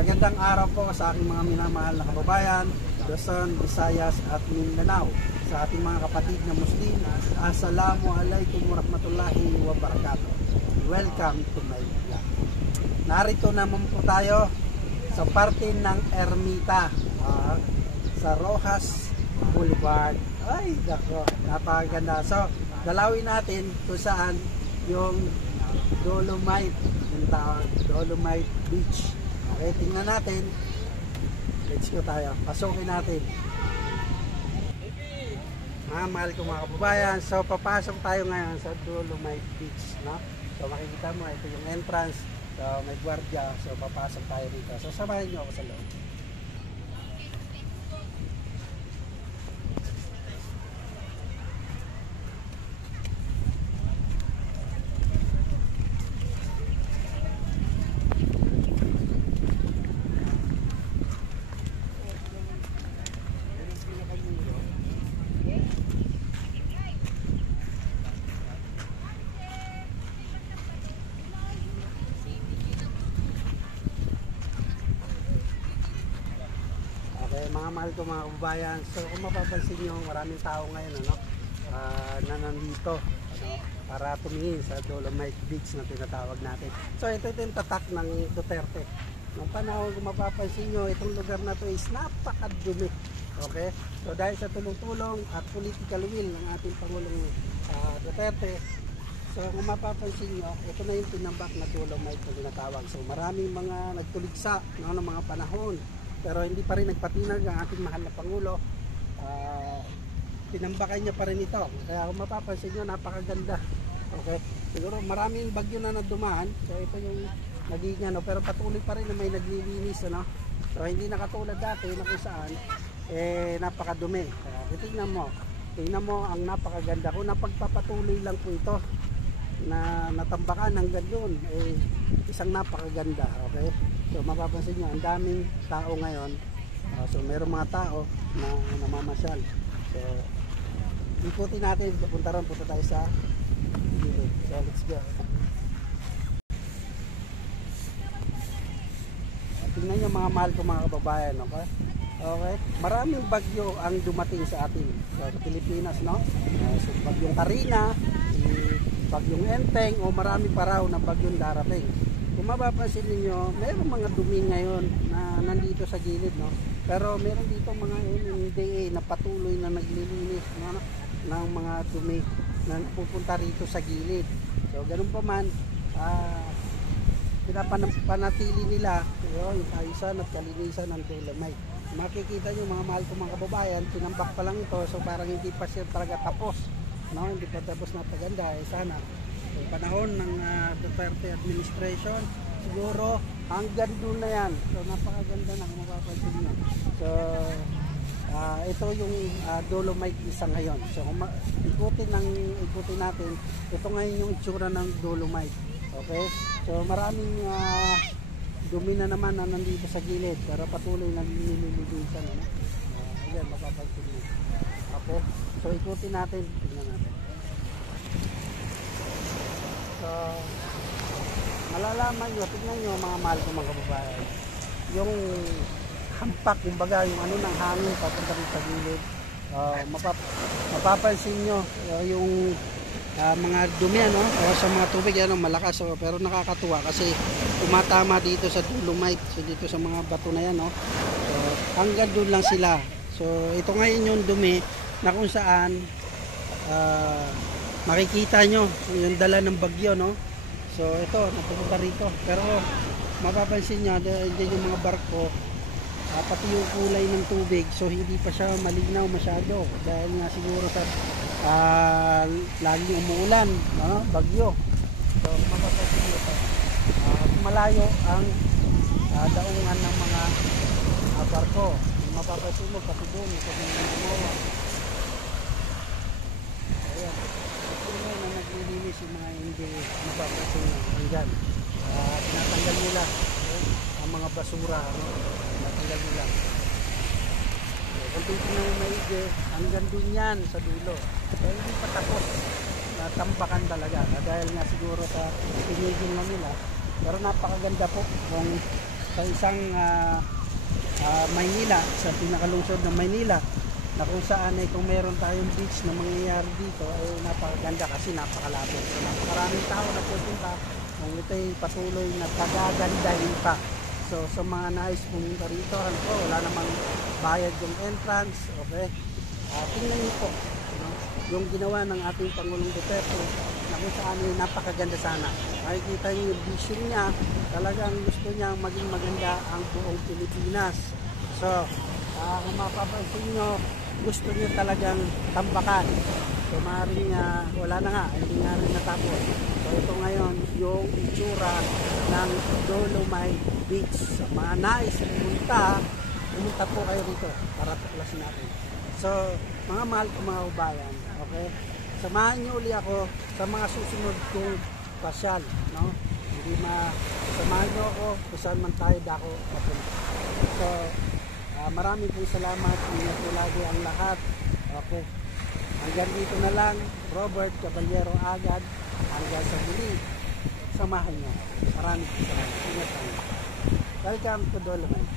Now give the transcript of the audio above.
Magandang araw po sa aking mga minamahal na kababayan, Luzon, Visayas at Mindanao. Sa ating mga kapatid na Muslim, Assalamualaikum warahmatullahi wabarakatuh. Welcome to my vlog. Narito naman po tayo sa parte ng Ermita sa Rojas Boulevard. Ay, dako, napakaganda. So, dalawin natin kung saan yung Dolomite, yung tawag, Dolomite Beach. Okay, tingnan natin. Let's go tayo. Pasukin natin. Mahal ko mga kababayan. So, papasok tayo ngayon sa Dolomite Beach. No? So, makikita mo, ito yung entrance. So, may gwardiya. So, papasok tayo dito. So, samahin nyo ako sa loob. Mga mahal ko mga kababayan, so kung mapapansin nyo, maraming tao ngayon na nandito para tumingin sa Dolomite Beach na tinatawag natin. So ito yung tatak ng Duterte. Nung panahon, kung mapapansin nyo, itong lugar na to is napakadumi. Okay? So dahil sa tulong-tulong at political will ng ating Pangulong Duterte, so kung mapapansin nyo, ito na yung tinambak na Dolomite na tinatawag. So maraming mga nagtuligsa ng mga panahon, pero hindi pa rin nagpatinag ang ating mahal na Pangulo. Tinambakan niya pa rin ito. Kaya kung mapapansin nyo, napakaganda. Okay? Siguro maraming bagyo na nadumaan. So ito yung naging pero patuloy pa rin na may naglilinis. So hindi nakatulad dati na kung saan napakadumi. Tingnan mo ang napakaganda. Kung napagpapatuloy lang po ito na natambakan hanggang doon, isang napakaganda. Okay? So mapapansin nyo, ang daming tao ngayon. So mayroong mga tao na namamasyal. So ikutin natin, punta tayo sa gilid. So let's go. Tingnan nyo mga mahal ko mga kababayan. Okay? Okay? Maraming bagyo ang dumating sa atin. So, sa Pilipinas, no? So bagyong Karina, bagyong Enteng, o marami pa raw na bagyong darating. Kung mapapansin niyo, mayroong mga dumi ngayon na nandito sa gilid, no? Pero meron dito mga NDA na patuloy na naglilinis ng mga dumi na pupunta rito sa gilid. So ganun pa man, pinapanatili nila yung kaayusan at kalinisan ng Dolomite. Makikita niyo mga mahal ko mga kababayan, tinambak pa lang ito, so parang hindi pa siya talaga tapos, no? Hindi pa tapos na paganda. Sana yung panahon ng Duterte administration, siguro hanggang doon na yan. So napakaganda na kung mapapansin nyo. So ito yung Dolomite isa ngayon. So ikutin natin, ito ngayon yung itsura ng Dolomite. Okay? So maraming dumi na naman na nandito sa gilid, pero patuloy na nililisan. Ayan, mapapansin nyo. Okay? So ikutin natin, tingnan natin. So, malalaman nyo, tignan nyo mga mahal ko mga kababayan, yung hampak, kumbaga yung ng hangin papunta rin sa gilid. Mapapansin nyo yung mga dumi o sa mga tubig malakas, pero nakakatuwa kasi tumatama dito sa Dolomite, so dito sa mga bato na yan. So hanggang doon lang sila. So ito ngayon yung dumi na kung saan makikita nyo yung dala ng bagyo, no? So ito, napupunta rito. Pero mapapansin nyo, dyan yung mga barko, pati yung kulay ng tubig, so hindi pa siya malinaw masyado dahil nga siguro sa laging umuulan, no? Bagyo. So mapapansin nyo ito, malayo ang daungan ng mga barko. Mapapansin mo pati doon sa mga gumawa. Ayan, ito na naglilinis yung mga hindi mapapansin nyo hanggang tinatanggal nila ang mga basura, tinatanggal nila. So, kung titignan mo maigi, hanggang doon yan sa dulo. Pero hindi pa tapos, tambakan talaga dahil nga siguro sa pinigil na nila. Pero napakaganda po kung sa isang Maynila, sa pinakalungsod ng Maynila, na kung saan ay kung meron tayong beach na mangyayari dito ay napakaganda kasi napakalapit. So napakaraming tao na pupunta kung ito'y patuloy na pagagandahin pa. So sa mga nais pumunta rito, wala namang bayad yung entrance, okay? Tingnan niyo po, no? Yung ginawa ng ating Pangulong Duterte na kung saan ay napakaganda sana. Makikita niyo yung vision niya, talagang gusto niya maging maganda ang buong Pilipinas. So, kung mapapansin niyo, gusto niyo talagang tambakan. So maaaring wala na nga, hindi nga rin natapos. So ito ngayon yung itsura ng Dolomite Beach. So mga nais pumunta po kayo dito para tuklasin natin. So mga mahal ko mga ubayan, okay? Samahan niyo uli ako sa mga susunod kong pasyal, no? Samahan niyo ako kung saan man tayo dako papunta. So maraming pong salamat. Ingat po lagi ang lahat. Okay. Hanggang dito na lang. Robert Caballero agad. Hanggang sa huli. Samahan niyo. Maraming pong salamat. Ingat lang. Welcome to Dolomite.